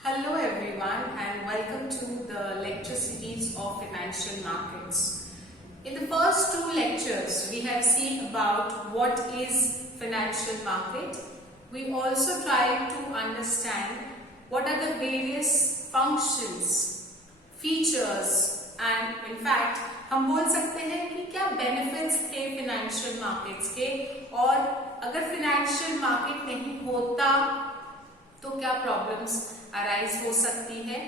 Hello everyone and welcome to the lecture series of financial markets. In the first two lectures we have seen about what is financial market. We also tried to understand what are the various functions, features and in fact हम बोल सकते हैं कि क्या benefits थे financial markets के और अगर फाइनेंशियल मार्केट नहीं होता तो क्या प्रॉब्लम्स अराइज हो सकती है.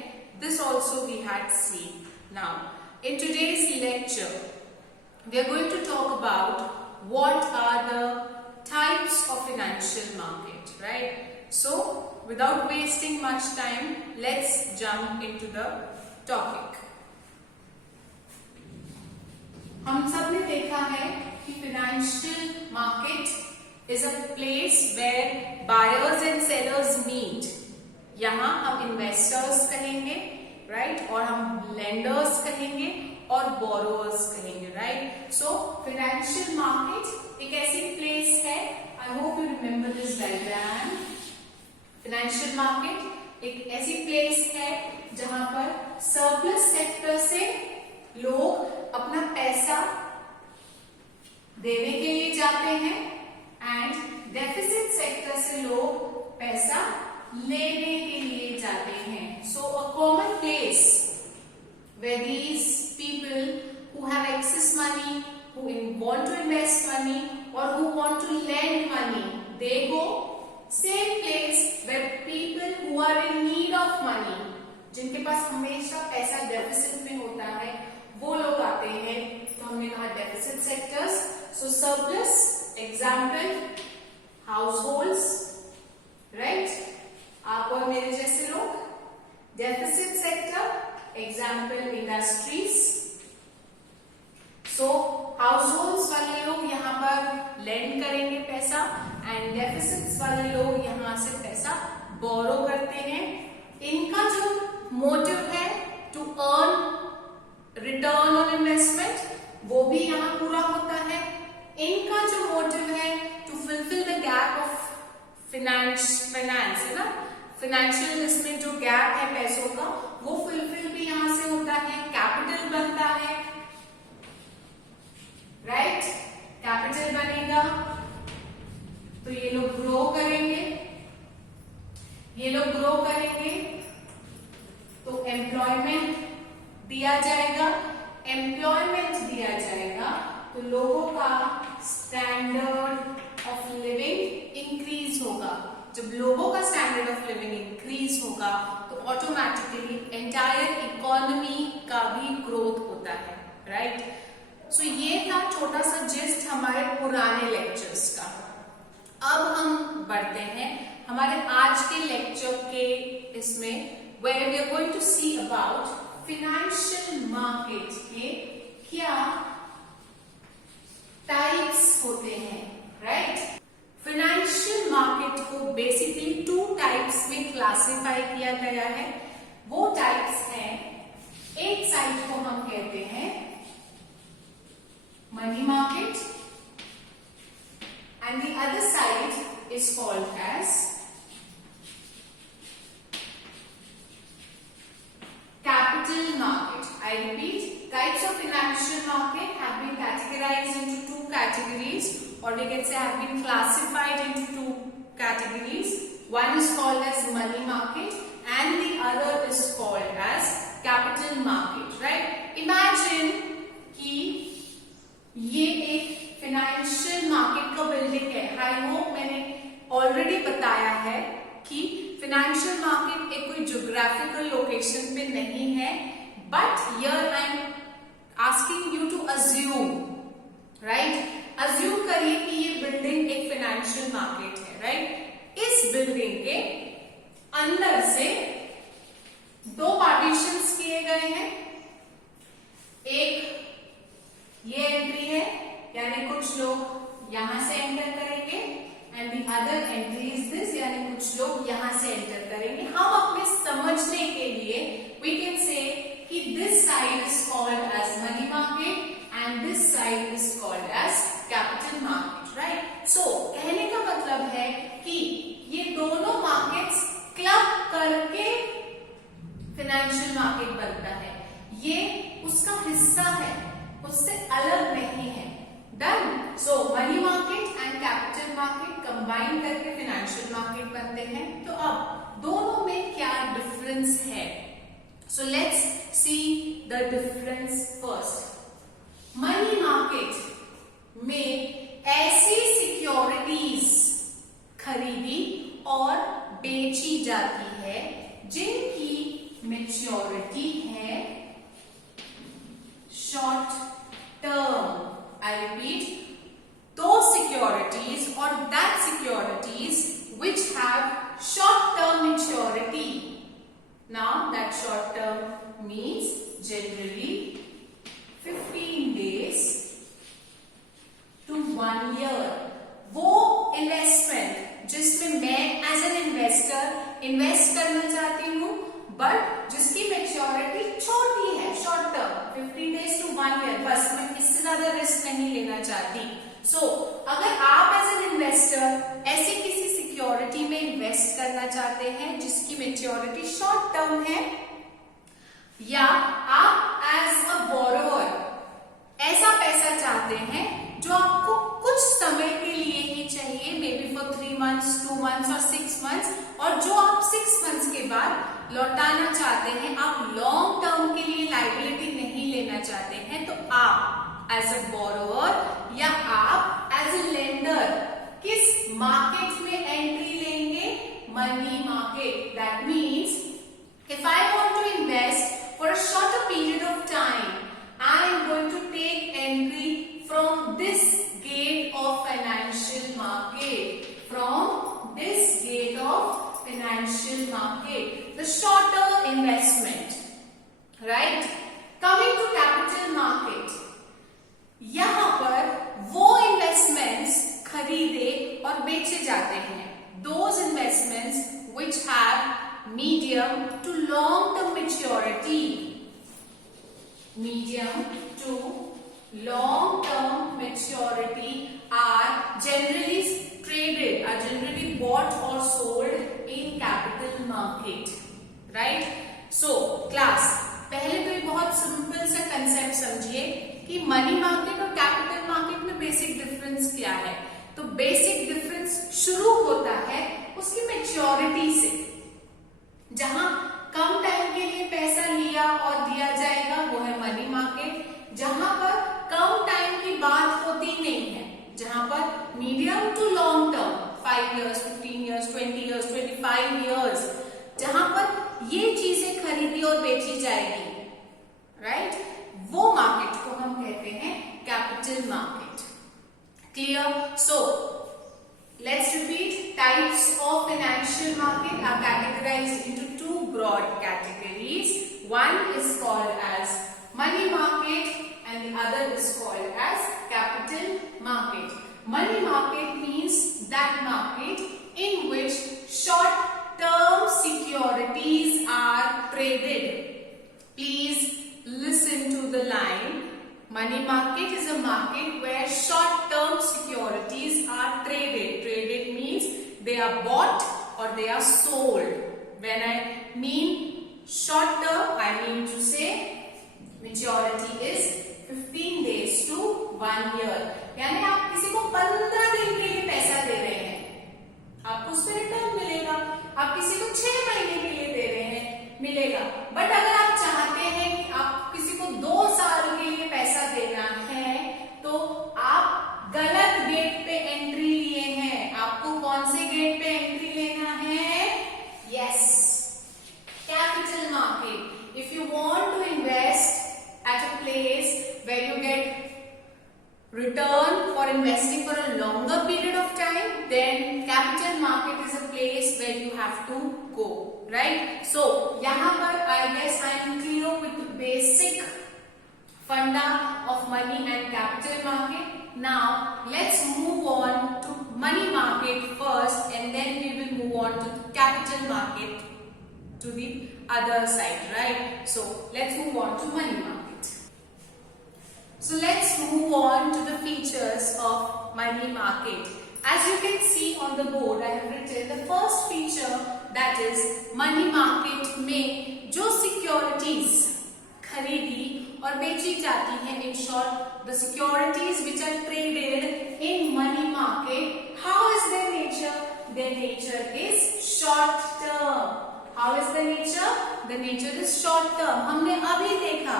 This also we had seen. Now in today's lecture we are going to talk about what are the types of financial market, right? So without wasting much time let's jump into the topic. हम सब ने देखा है कि financial market is a place where buyers and sellers meet. यहां हम investors कहेंगे, right? और हम लेंडर्स कहेंगे और बोरोअर्स कहेंगे, राइट? सो फाइनेंशियल मार्केट एक ऐसी प्लेस है, I hope you remember this diagram. Financial market एक ऐसी प्लेस है जहां पर सरप्लस सेक्टर से लोग अपना पैसा देने के लिए जाते हैं एंड डेफिसिट सेक्टर से लोग पैसा लेने के लिए जाते हैं. So a common place where these people who have excess money, who want to invest money or who want to lend money, they go. Same place where people who are in need of money, जिनके पास हमेशा पैसा deficit में होता है, वो लोग आते हैं. तो हमने कहा deficit sectors. So surplus example households, right? आप और मेरे जैसे लोग. Deficit sector example industries. So households वाले लोग यहाँ पर लेंड करेंगे पैसा एंड डेफिसिट्स वाले लोग यहाँ से पैसा बोरो करते हैं. इनका जो मोटिव है to earn return on investment वो भी यहाँ पूरा होता है. इनका जो मोटिव है to fulfil the gap of finance है ना, फाइनेंशियल इसमें जो गैप है पैसों का वो फुलफिल भी यहां से होता है. कैपिटल बनता है, राइट? कैपिटल बनेगा तो ये लोग ग्रो करेंगे, तो एम्प्लॉयमेंट दिया जाएगा. तो लोगों का स्टैंडर्ड ऑफ लिविंग इंक्रीज होगा. जब लोगों का स्टैंडर्ड ऑफ लिविंग इंक्रीज होगा तो ऑटोमेटिकली एंटायर इकोनॉमी का भी ग्रोथ होता है, राइट? सो ये था छोटा सा जिस्ट हमारे पुराने लेक्चर्स का. अब हम बढ़ते हैं हमारे आज के लेक्चर के इसमें, where we are going to see about financial market के क्या टाइप्स होते हैं, राइट? फाइनेंशियल मार्केट को बेसिकली टू टाइप्स में क्लासिफाई किया गया है. वो टाइप्स हैं, एक साइड को हम कहते हैं money market and the other side is called as capital market. I repeat, types of financial market have been categorized into two categories, or we can say have been classified into two categories. One is called as money market and the other is called as capital market, right? Imagine कि ये एक financial market का building है. I hope मैंने already बताया है कि financial market एक कोई ज्योग्राफिकल लोकेशन पे नहीं है, but here I am asking you to assume, right? Assume करिए कि ये बिल्डिंग एक फाइनेंशियल मार्केट है, राइट? इस बिल्डिंग के अंदर से दो पार्टीशंस किए गए हैं. एक ये एंट्री है, यानी कुछ लोग यहां से एंटर करेंगे and the other entry is this, यानी कुछ लोग यहां से एंटर करेंगे. हम अपने समझने के लिए वी कैन से कि this side is called as money market and this side is called as capital market, right? So कहने का मतलब है कि ये दोनों मार्केट्स क्लब करके अलग नहीं है। Done. So money market and capital market combine करके फाइनेंशियल मार्केट बनते हैं। तो अब दोनों में क्या डिफरेंस है? So let's see the difference first. Money market में ऐसी सिक्योरिटीज खरीदी और बेची जाती है जिनकी मैच्योरिटी है short term. I repeat, those securities or that securities which have short term maturity. Now that short term means generally 15 days to 1 year. वो इन्वेस्टमेंट जिसमें मैं एज एन इन्वेस्टर इन्वेस्ट करना चाहती हूँ बट जिसकी मैच्योरिटी छोटी है, short term 15 days to 1 year, बस मैं इससे ज्यादा रिस्क नहीं लेना चाहती। सो अगर आप एज एन इन्वेस्टर ऐसी किसी सिक्योरिटी में इन्वेस्ट करना चाहते हैं जिसकी मैच्योरिटी शॉर्ट टर्म है, या आप एज अ बोरोवर ऐसा पैसा चाहते हैं जो आपको कुछ समय के लिए ही चाहिए, may be for 3 months, 2 months और 6 months, और जो आप 6 months के बाद लौटाना चाहते हैं, आप लॉन्ग टर्म के लिए लायबिलिटी नहीं लेना चाहते हैं, तो आप एज अ बोरोवर या आप एज अ लेंडर किस मार्केट में एंट्री लेंगे? Money market. That means if I want to invest for a shorter period of time, I am going to take entry from this gate of financial market. From this gate of financial market, the shorter investment, right? Coming to capital market, यहाँ पर वो investments खरीदे और बेचे जाते हैं। Those investments which have medium to long term maturity. Medium to long term maturity are generally traded, are generally bought or sold in capital market, right? So class, पहले तो ये बहुत सिंपल सा कंसेप्ट समझिए कि मनी मार्केट और capital market में basic difference क्या है। तो बेसिक डिफरेंस शुरू होता है उसकी मैच्योरिटी से। जहां कम टाइम के लिए पैसा लिया और दिया जाएगा वो है मनी मार्केट। जहां पर कम टाइम की बात होती नहीं है, जहां पर medium to long term 5 years, 15 years, 20 years, 25 years, जहां पर ये चीजें खरीदी और बेची जाएगी, राइट, वो मार्केट को हम कहते हैं capital market. Clear? So let's repeat. Types of financial market are categorized into 2 broad categories. One is called as money market and the other is called as capital market. Money market means that market in which short-term securities are traded. Please listen to the line. Money market is a market where short-term securities are traded. Traded means they are bought or they are sold. When I mean short-term, I mean to say maturity is 15 days to 1 year. यानी आप किसी को 15 दिन के लिए पैसा दे रहे हैं, आपको उस पर रिटर्न मिलेगा। आप किसी को 6 महीने के लिए दे रहे हैं, मिलेगा। बट अगर आप चाहते हैं कि आप किसी को 2 साल के लिए पैसा देना है, तो आप गलत गेट पे एंट्री लिए हैं। आपको कौन से गेट पे एंट्री लेना है? Yes, capital market. If you want to invest at a place where you get return for investing for a longer period of time, then capital market is a place where you have to go, right? So यहाँ पर I guess I am clear with the basic funda of money and capital market. Now let's move on to money market first, and then we will move on to the capital market to the other side, right? So let's move on to money market. So let's move on to the features of money market. As you can see on the board, I have written the first feature, that is money market में जो securities खरीदी और बेची जाती है. In short the securities which are traded in money market, how is their nature? Their nature is short term. How is the nature? The nature is short term. हमने अभी देखा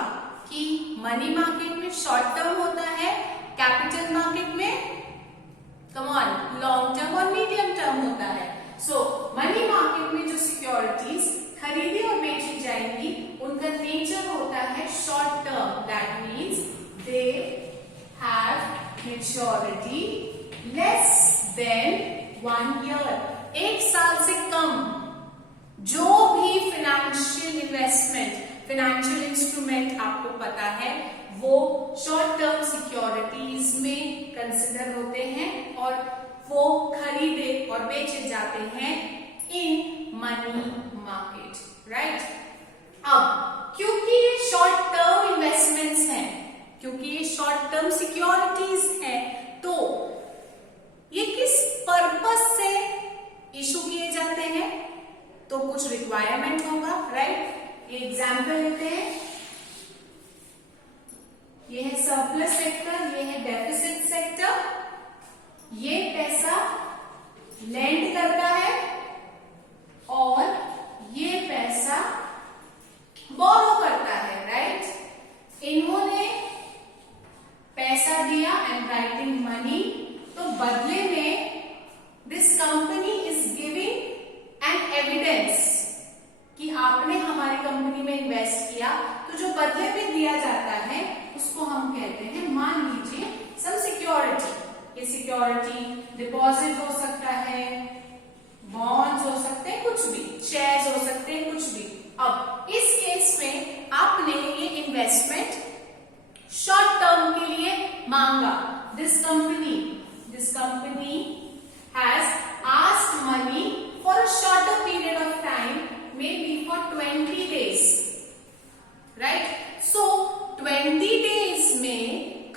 कि मनी मार्केट में शॉर्ट टर्म होता है, capital market में कम on long term और मीडियम टर्म होता है. सो मनी मार्केट में जो सिक्योरिटीज खरीदी और बेची जाएंगी उनका नेचर होता है short term. That means they have maturity less than 1 year. 1 साल से कम. जो भी फाइनेंशियल इन्वेस्टमेंट, फाइनेंशियल इंस्ट्रूमेंट आपको पता है वो शॉर्ट टर्म सिक्योरिटीज में कंसिडर होते हैं और वो खरीदे और बेचे जाते हैं इन मनी मार्केट. राइट. अब क्योंकि ये शॉर्ट टर्म इन्वेस्टमेंट्स हैं, क्योंकि ये शॉर्ट टर्म सिक्योरिटीज हैं, तो ये किस पर्पस से इशू किए जाते हैं? तो कुछ रिक्वायरमेंट होगा. राइट. एग्जाम्पल लेते हैं. ये है सरप्लस सेक्टर, ये है डेफिसिट सेक्टर. ये पैसा लैंड करता है और ये पैसा बोरो करता है. राइट. इन्होंने पैसा दिया एंड राइटिंग मनी, तो बदले में this company is giving an evidence कि आपने हमारी कंपनी में इन्वेस्ट किया. तो जो बदले में दिया जाता है उसको हम कहते हैं, मान लीजिए सम सिक्योरिटी. ये सिक्योरिटी डिपॉजिट हो सकता है, बॉन्ड्स हो सकते हैं, कुछ भी, शेयर्स हो सकते हैं, कुछ भी. अब इस केस में आपने ये इन्वेस्टमेंट शॉर्ट टर्म के लिए मांगा. This company has asked money for a shorter period of time, maybe for 20 days. Right? So 20 days में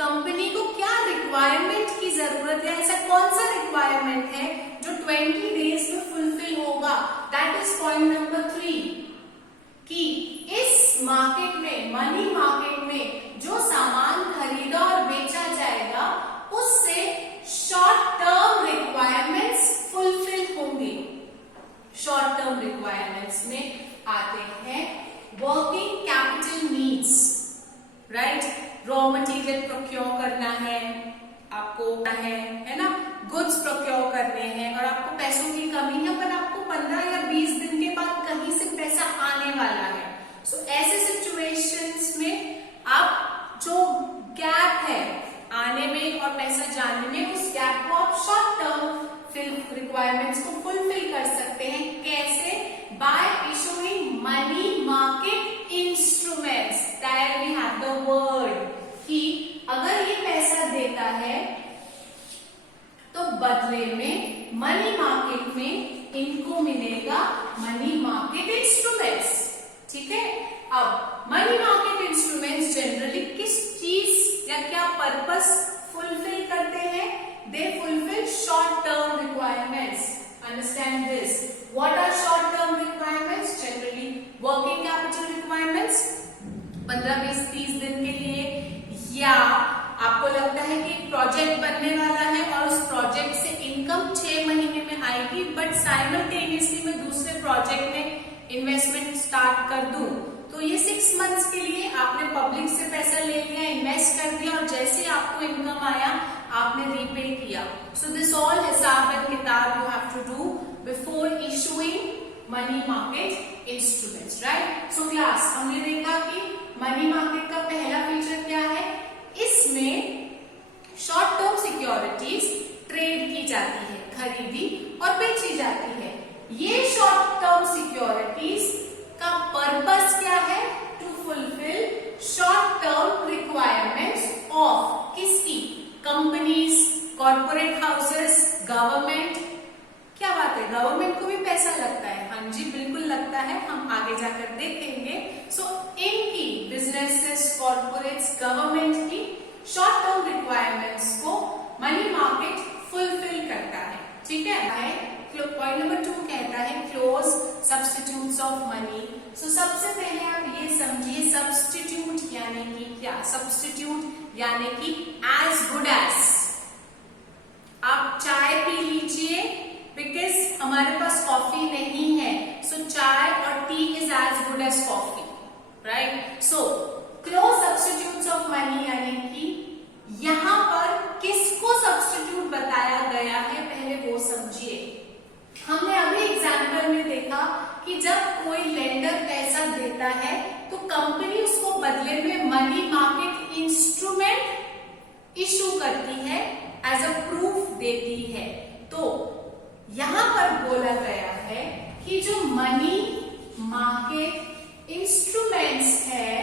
कंपनी को क्या रिक्वायरमेंट की जरूरत है? ऐसा कौन सा रिक्वायरमेंट है जो 20 डेज में फुलफिल होगा? दैट इज पॉइंट नंबर 3 कि इस मार्केट में, मनी मार्केट में जो सामान खरीदा और बेचा जाएगा उससे शॉर्ट टर्म रिक्वायरमेंट्स फुलफिल होंगी. शॉर्ट टर्म रिक्वायरमेंट्स में आते हैं working capital needs. Right. Raw material procure करना है आपको, है ना, गुड्स प्रोक्योर करने हैं और आपको पैसों की कमी है, पर आपको 15 या 20 दिन के बाद कहीं से पैसा आने वाला है. सो ऐसे सिचुएशंस में आप जो गैप है आने में और पैसा जाने में, उस गैप को आप शॉर्ट टर्म रिक्वायरमेंट्स को फुलफिल कर सकते हैं. कैसे? By issuing money market instruments. That we have the word कि अगर ये पैसा देता है तो बदले में मनी मार्केट में इनको मिलेगा मनी मार्केट इंस्ट्रूमेंट्स. ठीक है. अब मनी मार्केट इंस्ट्रूमेंट्स जनरली किस चीज या क्या पर्पस फुलफिल करते हैं? They fulfill short-term requirements. Understand this. What are short-term requirements? Generally, working capital requirements. 15, 20, 30 दिन के लिए, या आपको लगता है कि प्रोजेक्ट बनने वाला है और उस प्रोजेक्ट से इनकम 6 महीने में आएगी, बट साइमल्टेनियसली मैं दूसरे प्रोजेक्ट में इन्वेस्टमेंट स्टार्ट कर दूं, तो ये 6 मंथ्स के लिए आपने पब्लिक से पैसा ले लिया, इन्वेस्ट कर दिया और जैसे आपको इनकम आया आपने रीपे किया. सो दिस ऑल हिसाब एंड किताब you have to do before issuing money market instruments. Right. So class हमने देखा कि मनी मार्केट का पहला फीचर क्या है? इसमें शॉर्ट टर्म सिक्योरिटीज ट्रेड की जाती है, खरीदी और बेची जाती है. ये शॉर्ट टर्म सिक्योरिटीज का पर्पस क्या है? To fulfil short term requirements of किसकी? Companies, corporate houses, government. क्या बात है, गवर्नमेंट को भी पैसा लगता है? हाँ जी, बिल्कुल लगता है, हम आगे जाकर देखेंगे. सो इनकी बिजनेसेस, कॉर्पोरेट्स, गवर्नमेंट की शॉर्ट टर्म रिक्वायरमेंट्स को मनी मार्केट फुलफिल करता है. ठीक है. पॉइंट नंबर 2 कहता है क्लोज सब्स्टिट्यूट्स ऑफ मनी. सो सबसे पहले आप ये समझिए सब्स्टिट्यूट क्या यानी कि क्या, सब्स्टिट्यूट यानी कि एज गुड एज। आप चाय पी लीजिए बिकॉज हमारे पास कॉफी नहीं है, सो चाय और tea is as good as coffee, right. So close substitutes of money यानी कि यहां पर किसको सब्स्टिट्यूट बताया गया है पहले वो समझिए। हमने अभी एग्जाम्पल में देखा कि जब कोई लेंडर पैसा देता है तो कंपनी उसको बदले में मनी मार्केट इंस्ट्रूमेंट इशू करती है, एज अ प्रूफ देती है। तो यहां पर बोला गया है कि जो मनी मार्केट इंस्ट्रूमेंट्स है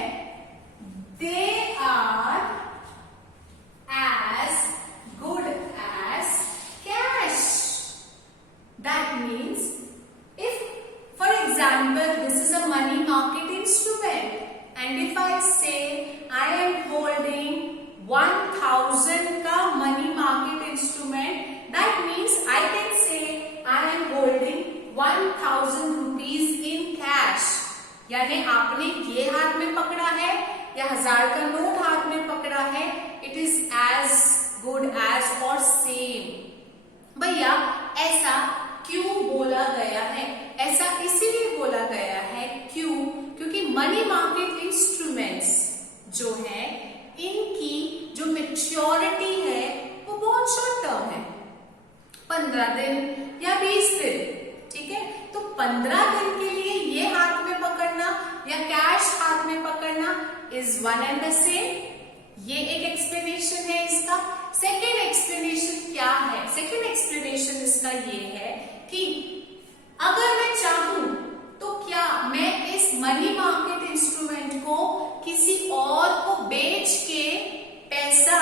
they are as good as cash. That means if, for example, this is a money market instrument and if I say I am holding 1000 ka money market instrument, that means I can say I am holding 1000 rupees in cash. यानी आपने ये हाथ में पकड़ा है या 1000 का note हाथ में पकड़ा है, it is as good as और सेम। भैया ऐसा क्यों बोला गया है? ऐसा इसीलिए बोला गया है क्योंकि मनी मार्केट इंस्ट्रूमेंट्स जो है इनकी जो मैच्योरिटी है वो बहुत शॉर्ट टर्म है, 15 दिन या 20 दिन, ठीक है। तो 15 दिन के लिए ये हाथ में पकड़ना या कैश हाथ में पकड़ना is one and the same. ये एक एक्सप्लेनेशन है इसका। सेकेंड एक्सप्लेनेशन क्या है? सेकेंड एक्सप्लेनेशन इसका ये है कि अगर मैं चाहूं तो क्या मैं इस मनी मार्केट इंस्ट्रूमेंट को किसी और को बेच के पैसा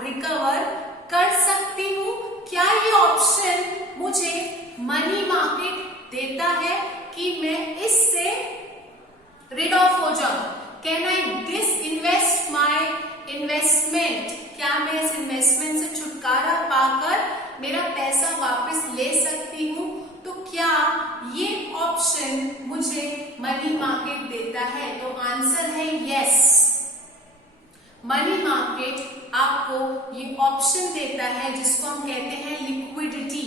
रिकवर कर सकती हूं? क्या ये ऑप्शन मुझे मनी मार्केट देता है कि मैं इससे रिड ऑफ हो जाऊं? Can I disinvest my investment? क्या मैं इस इन्वेस्टमेंट से छुटकारा पाकर मेरा पैसा वापस ले सकती हूँ? तो क्या ये ऑप्शन मुझे मनी मार्केट देता है? तो आंसर है यस। मनी मार्केट आपको ये ऑप्शन देता है जिसको हम कहते हैं लिक्विडिटी,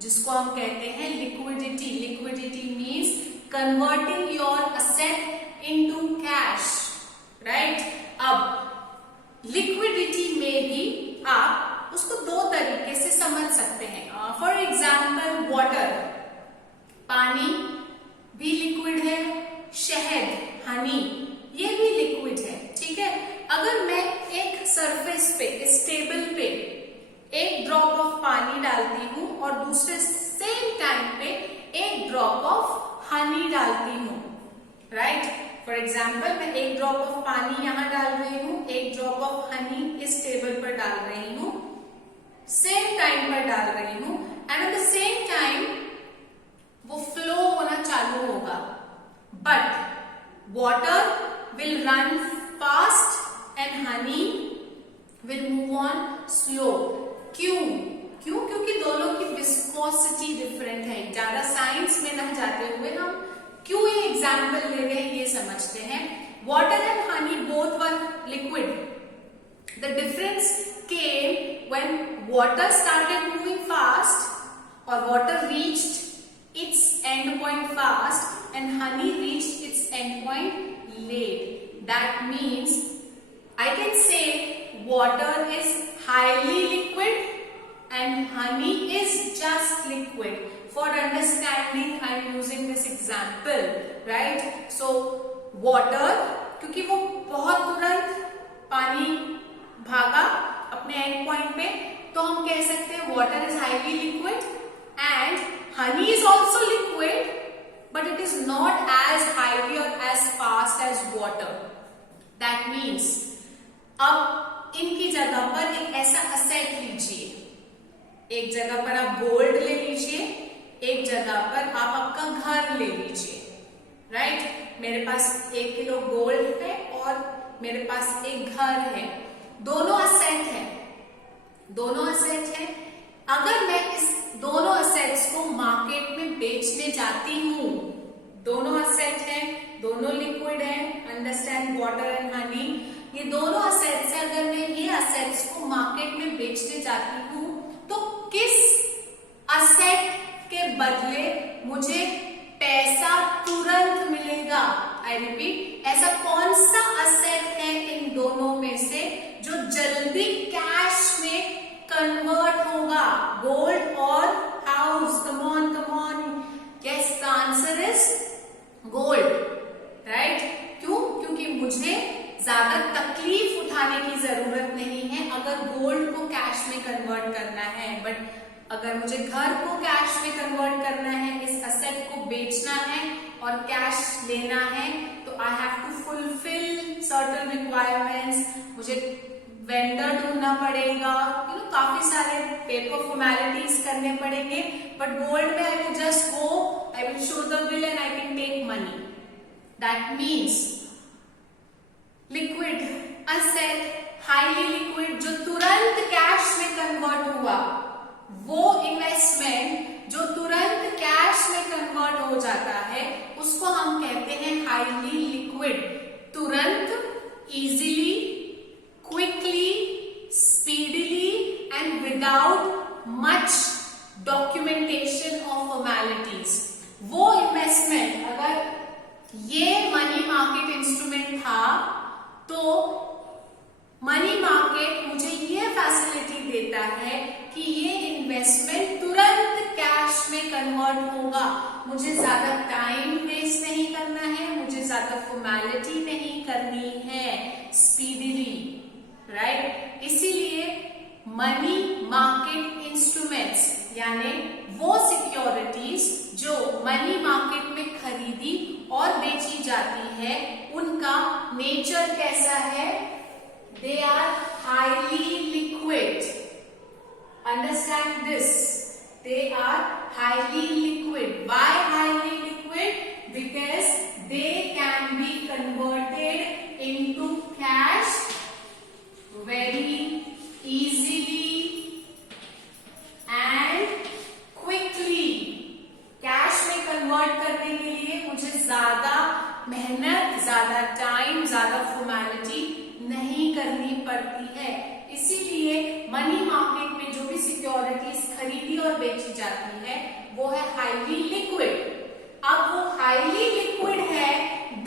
जिसको हम कहते हैं liquidity. Liquidity means converting your asset into cash, right. अब लिक्विडिटी में भी आप उसको दो तरीके से समझ सकते हैं। फॉर एग्जाम्पल वाटर, पानी भी लिक्विड है, शहद हनी ये भी लिक्विड है, ठीक है। अगर मैं एक सरफेस पे इस टेबल पे एक ड्रॉप ऑफ पानी डालती हूँ और दूसरे सेम टाइम पे एक ड्रॉप ऑफ हनी डालती हूँ, राइट। फॉर एग्जाम्पल मैं एक ड्रॉप ऑफ पानी यहाँ डाल रही हूँ, एक ड्रॉप ऑफ हनी इस टेबल पर डाल रही हूँ, सेम टाइम पर डाल रही हूँ and at the same time वो फ्लो होना चालू होगा, but water will run fast and Honey will move on slow. क्यों? क्योंकि दोनों की विस्कोसिटी डिफरेंट है। ज्यादा साइंस में न जाते हुए हम क्यों ये एग्जाम्पल ले रहे हैं ये समझते हैं। Water and honey both were liquid. The difference came when water started moving fast और water reached its end point fast and honey reached its end point late. That means I can say water is highly liquid and honey is just liquid. For understanding I am using this example, right? So water क्योंकि वो बहुत तुरंत पानी भागा अपने and point पे, तो हम कह सकते हैं water is highly liquid and honey is also liquid but it is not as highly or as fast as water. That means अब इनकी जगह पर एक ऐसा असेट लीजिए, एक जगह पर आप गोल्ड ले लीजिए, एक जगह पर आप आपका घर ले लीजिए, राइट। मेरे पास 1 किलो गोल्ड है और मेरे पास एक घर है, दोनों असेट है, दोनों असेट है। अगर मैं इस दोनों असेट्स को मार्केट में बेचने जाती हूं, दोनों असेट है, दोनों लिक्विड है, अंडरस्टैंड वाटर एंड हनी, ये दोनों असेट्स है। अगर मैं ये असेट्स को मार्केट में बेचने जाती हूँ तो किस असेट के बदले मुझे पैसा तुरंत मिलेगा? आई रिपीट, ऐसा कौन सा असेट है इन दोनों में से जो जल्दी कैश में कन्वर्ट होगा? गोल्ड और house? Come on come on, yes the answer is gold, right? क्यों? क्योंकि मुझे ज्यादा तकलीफ उठाने की जरूरत नहीं है अगर गोल्ड को कैश में कन्वर्ट करना है। बट अगर मुझे घर को कैश में कन्वर्ट करना है, इस असेट को बेचना है और कैश लेना है, तो I have to fulfil certain requirements. मुझे वेंडर ढूंढना पड़ेगा, काफी सारे पेपर फॉर्मेलिटीज करने पड़ेंगे। बट गोल्ड में I will just go, I will show the bill and I can take money. That means liquid asset, highly liquid, जो तुरंत कैश में कन्वर्ट हुआ, वो इन्वेस्टमेंट जो तुरंत कैश में कन्वर्ट हो जाता है, उसको हम कहते हैं हाईली लिक्विड। तुरंत, easily, quickly, speedily and without much documentation of formalities. वो इन्वेस्टमेंट, अगर ये मनी मार्केट इंस्ट्रूमेंट था तो मनी मार्केट मुझे ये फैसिलिटी देता है कि ये इन्वेस्टमेंट तुरंत कैश में कन्वर्ट होगा। मुझे ज्यादा टाइम वेस्ट नहीं करना है, मुझे ज्यादा फॉर्मेलिटी नहीं करनी है, स्पीडीली, राइट? इसीलिए मनी मार्केट इंस्ट्रूमेंट्स यानी वो सिक्योरिटीज जो मनी मार्केट में खरीदी और बेची जाती है, उनका नेचर कैसा है? They are highly liquid. Understand this. They are highly liquid. Why highly liquid? Because they can be converted into cash very easily and quickly. Cash में कन्वर्ट करने के लिए मुझे ज्यादा मेहनत, ज्यादा टाइम, ज्यादा फॉर्मेलिटी नहीं करनी पड़ती है। इसीलिए मनी मार्केट में जो भी सिक्योरिटीज खरीदी और बेची जाती है, वो है हाईली लिक्विड। अब वो हाईली लिक्विड है,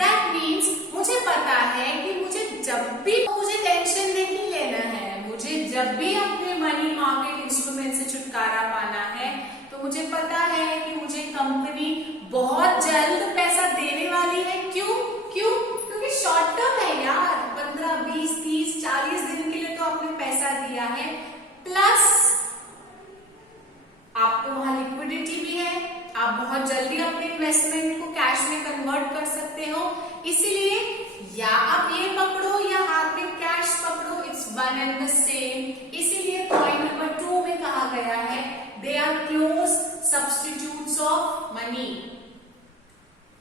दैट मीन्स मुझे पता है कि मुझे जब भी, मुझे टेंशन नहीं लेना है, मुझे जब भी अपने मनी मार्केट इंस्ट्रूमेंट से छुटकारा पाना है, तो मुझे पता है कि मुझे कंपनी बहुत जल्द पैसा देने वाली है। क्यों? क्योंकि शॉर्ट टर्म है यार, 15, 20, 30, 40 दिन के लिए तो आपने पैसा दिया है, प्लस आपको वहां लिक्विडिटी भी है, आप बहुत जल्दी अपने इन्वेस्टमेंट को कैश में कन्वर्ट कर सकते हो। इसीलिए या आप ये पकड़ो या हाथ में कैश पकड़ो, it's one and the same. इसीलिए पॉइंट नंबर 2 में कहा गया है they are close substitutes of money,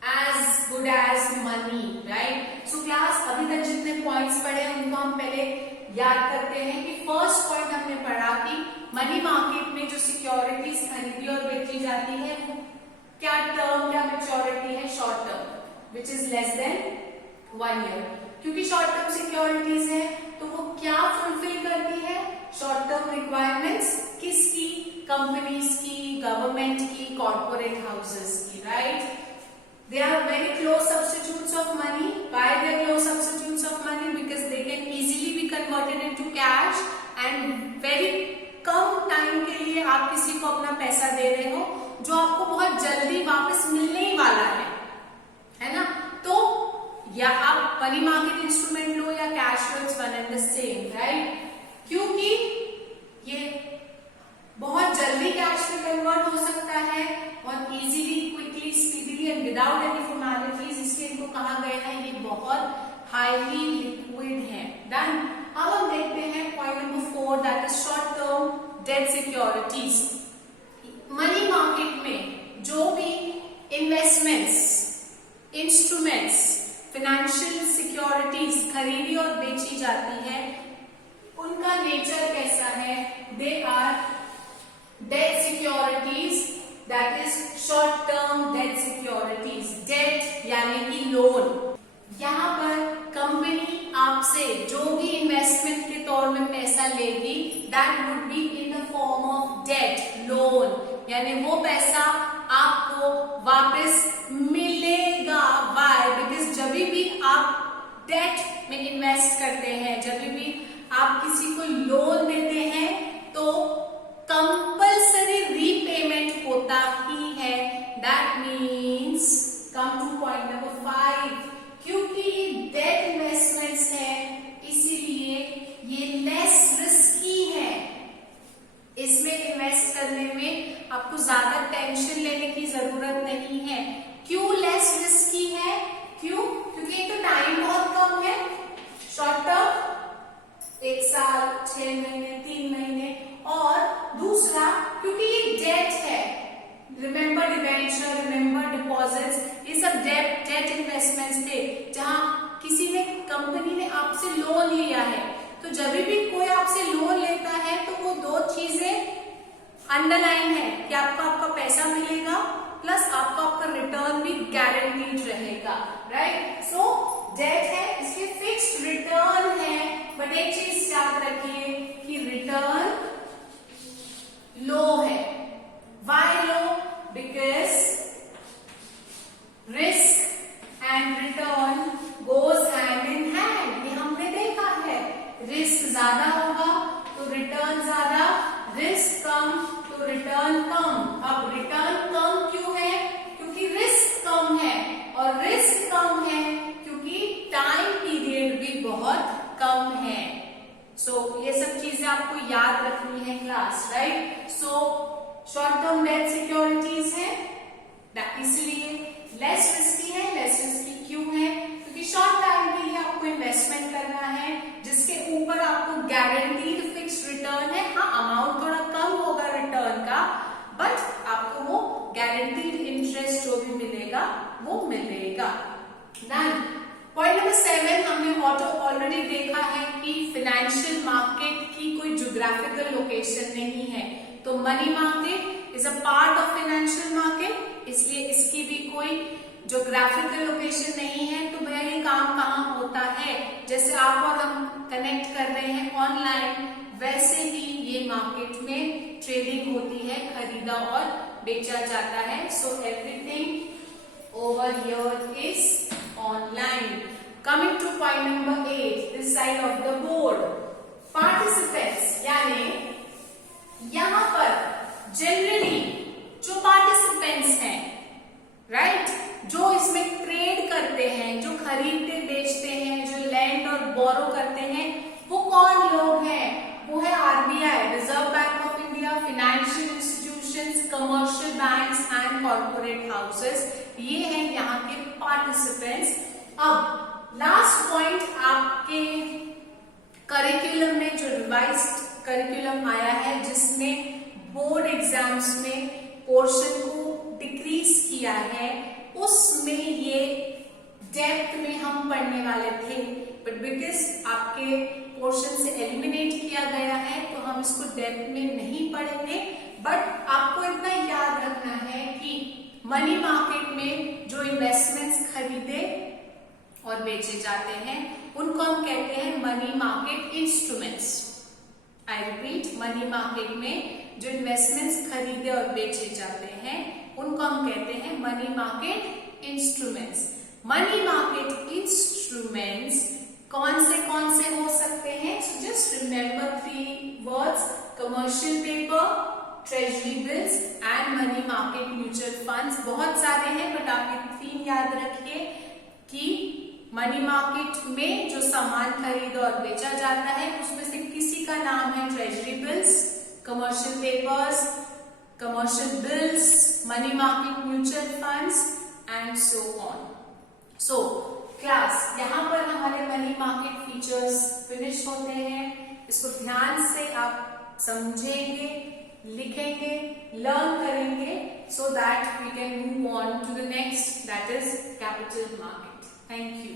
as good as money, right? So class, अभी तक जितने पॉइंट्स पढ़े उनको हम पहले याद करते हैं कि फर्स्ट पॉइंट हमने पढ़ा कि मनी मार्केट में जो सिक्योरिटीज खरीदी और बेची जाती है, वो क्या टर्म, क्या मैच्योरिटी है? Short term, which is less than 1 year। क्योंकि शॉर्ट टर्म सिक्योरिटीज है तो वो क्या फुलफिल करती है? शॉर्ट टर्म रिक्वायरमेंट्स किसकी? कंपनीज की, गवर्नमेंट की, कॉर्पोरेट हाउसेस की, right? They are very close substitutes of money. Why they are close substitutes of money? Because they can easily be converted into cash and very come time के लिए आप किसी को अपना पैसा दे रहे हो जो आपको बहुत जल्दी वापस मिलने ही वाला है ना? तो या आप मनी मार्केट इंस्ट्रूमेंट लो या cash flow, it's one and the same, right? क्योंकि ये बहुत जल्दी कैश में कन्वर्ट हो सकता है और easily, quickly, speedily and without any formalities, इसलिए इनको कहा गया है ये बहुत हाईली लिक्विड है। डन। अब हम देखते हैं point number 4, that is short term debt securities. Money market में जो भी इन्वेस्टमेंट्स, इंस्ट्रूमेंट्स, फाइनेंशियल सिक्योरिटीज खरीदी और बेची जाती है, उनका नेचर कैसा है? They are debt securities, that is short term debt securities. Debt यानी कि लोन। यहां पर गवर्नमेंट पैसा लेगी that would be in the form of debt, loan, यानी वो पैसा आपको वापस मिलेगा। वाई? बिकॉज जब भी आप डेट में इन्वेस्ट करते हैं, जब भी आप किसी को लोन देते हैं तो कंपल्सरी रीपेमेंट होता ही है। That means come two point number 5, क्योंकि डेट इन्वेस्टमेंट्स है इसीलिए ये लेस रिस्की है। इसमें इन्वेस्ट करने में आपको ज्यादा टेंशन लेने की जरूरत नहीं है। क्यों लेस रिस्की है? क्यों? क्योंकि एक तो टाइम बहुत कम है, शॉर्ट टर्म 1 साल, 6 महीने, 3 महीने, और दूसरा क्योंकि ये डेट है। रिमेंबर डिबेंचर, रिमेंबर डिपॉजिट्स, ये सब डेट इन्वेस्टमेंट्स थे जहां किसी ने, कंपनी ने आपसे लोन लिया है। तो जब भी कोई आपसे लोन लेता है तो वो दो चीजें अंडरलाइन है कि आपको आपका पैसा मिलेगा प्लस आपको आपका रिटर्न भी गारंटीड रहेगा, राइट? सो डेट है, इसके फिक्स्ड रिटर्न है, बट एक चीज याद रखिए कि रिटर्न लो है। Why low? Because risk and return goes hand in hand. ये हमने देखा है, रिस्क ज्यादा होगा तो रिटर्न ज्यादा, रिस्क कम तो रिटर्न कम। अब रिटर्न कम क्यों है? क्योंकि रिस्क कम है, और रिस्क कम है क्योंकि टाइम पीरियड भी बहुत कम है। सो ये सब चीजें आपको याद रखनी है class, right? So short term debt securities है, इसलिए लेस रिस्की है। लेस रिस्की क्यों है? क्योंकि शॉर्ट टाइम के लिए आपको इन्वेस्टमेंट करना है जिसके ऊपर आपको गारंटीड फिक्स्ड रिटर्न है। हाँ, अमाउंट थोड़ा कम होगा रिटर्न का, बट आपको वो गारंटीड इंटरेस्ट जो भी मिलेगा वो मिलेगा। पॉइंट नंबर 7 हमने ऑलरेडी देखा है कि फाइनेंशियल मार्केट की कोई ज्योग्राफिकल लोकेशन नहीं है, तो money market is a part of financial market, इसलिए इसकी भी कोई ज्योग्राफिकल लोकेशन नहीं है। तो भैया ये काम कहाँ होता है? जैसे आप और हम कनेक्ट कर रहे हैं ऑनलाइन, वैसे ही ये मार्केट में ट्रेडिंग होती है, खरीदा और बेचा जाता है। So everything over here is online. Coming two point number 8, this side of the board, participants, यानी यहां पर जनरली जो पार्टिसिपेंट्स हैं, राइट, जो इसमें ट्रेड करते हैं, जो खरीदते बेचते हैं, जो लैंड और बोरो करते हैं, वो कौन लोग हैं? वो है RBI, reserve bank of India, financial institutions, commercial banks and corporate houses. ये हैं यहाँ के पार्टिसिपेंट्स। अब लास्ट पॉइंट, आपके करिकुलम में जो रिवाइज्ड करिकुलम आया है जिसमें बोर्ड एग्जाम्स में पोर्शन को डिक्रीज किया है, उसमें ये डेप्थ में हम पढ़ने वाले थे, बट बिकॉज आपके पोर्शन से एलिमिनेट किया गया है तो हम इसको डेप्थ में नहीं पढ़ेंगे। बट आपको इतना याद रखना है कि मनी मार्केट में जो इन्वेस्टमेंट्स खरीदे और बेचे जाते हैं उनको हम कहते हैं money market instruments. I repeat, money market में जो इन्वेस्टमेंट्स खरीदे और बेचे जाते हैं उनको हम कहते हैं money market instruments. Money market instruments कौन से हो सकते हैं? So just remember 3 words, commercial paper, treasury bills and money market mutual funds. बहुत सारे हैं बट आप ये 3 याद रखिए कि मनी मार्केट में जो सामान खरीदा और बेचा जाता है उसमें से किसी का नाम है treasury bills, commercial papers, commercial bills, money market mutual funds and so on. So class, यहाँ पर हमारे मनी मार्केट फीचर्स फिनिश होते हैं। इसको ध्यान से आप समझेंगे, लिखेंगे, लर्न करेंगे, so that we can move on to the next, that is capital market. Thank you.